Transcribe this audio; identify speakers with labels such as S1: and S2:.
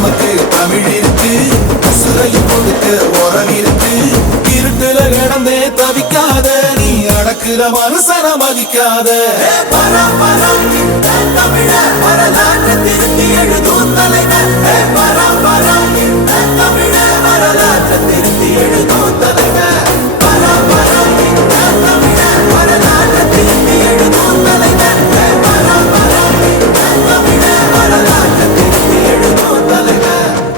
S1: நமக்கு தமிழ் இருக்கு. உசுரையும் கொடுக்க உறவிருக்கு இருட்டுல கிடந்தே தவிக்காத நீ அடக்குற மனசன மதிக்காத. பரம் பரம் தமிழ வரலாற்று திருத்தி எழுதும் தலைவர்